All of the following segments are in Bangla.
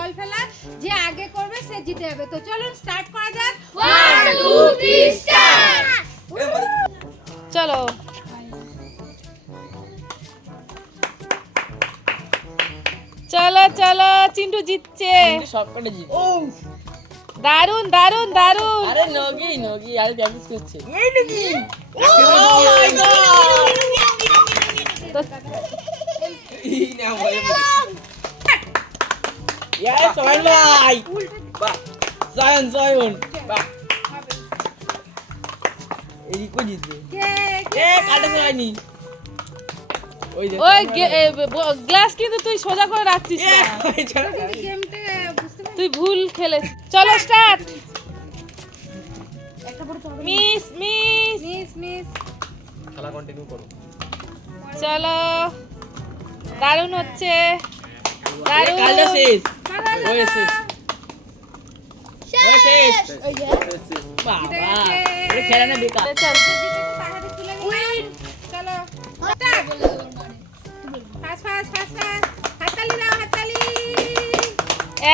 বল ফেলা, যে আগে করবে সে জিতে যাবে। তো চলুন স্টার্ট করা যাক। 1 2 3 স্টার্ট। চলো চলো চলো, চিন্টু জিতছে। সবকটা জিত। দারুন দারুন দারুন। আরে নগি নগি আরে প্র্যাকটিস করছে। এই নাকি ও মাই গড। এই না বলে ইয়ে সোহেল ভাই। বাহ জয়ন বাহ। এই কো জিতবে। কে কাটে যায়নি। ওই যে ওই গ্লাস কিন্তু তুই সোজা করে রাখছিস না, গেমটা বুঝতে পারছিস? তুই ভুল খেলেছিস। চলো স্টার্ট। Miss miss. মিস খেলা কন্টিনিউ করো। চলো দারুণ হচ্ছে, কালটা দারুণ। শেষ। চলো, ওই শেষ। ওই শেষ। বাবা এটা খেলা না বেকার। চল চলো ফাস্ট ফাস্ট ফাস্ট ফাস্ট, হাততালি দাও, হাততালি।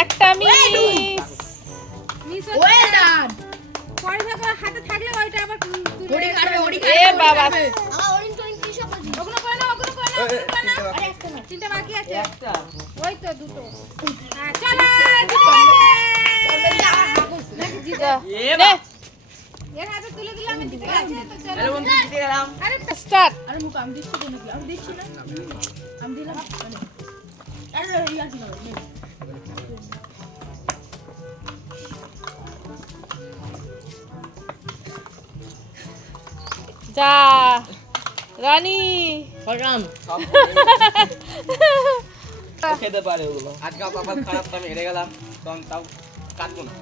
একটা মিস। Miss well done. পরে যখন হাতে থাকলে ওইটা আবার ওড়ি কাটবে ওড়ি এ বাবা, আমার ওরিন টোরিন কি সব আছে? ওগুলো করে নাও, ওগুলো করে নাও, ওগুলো করে নাও। আরে একটা না। তিনটা বাকি আছে। একটা ওই তো দুটো। হ্যাঁ চলো জিতে গেছে। এ বাবা এর হাতে তুলে দিলে আমি জিতে গেছি। তো চলো আরে বন্ধু জিতে গেলাম। আরে স্টার্ট। আরে মুখ আমি দিচ্ছি তো নাকি? আমি দিচ্ছি না। আমি দিলাম। আরে ইয়ার কি হবে? যা রানী। ফাকাম খেতে পারে ওগুলো। আজকে কপাল খারাপ, তো আমি হেরে গেলাম, তো আমি তাও কাটবো না।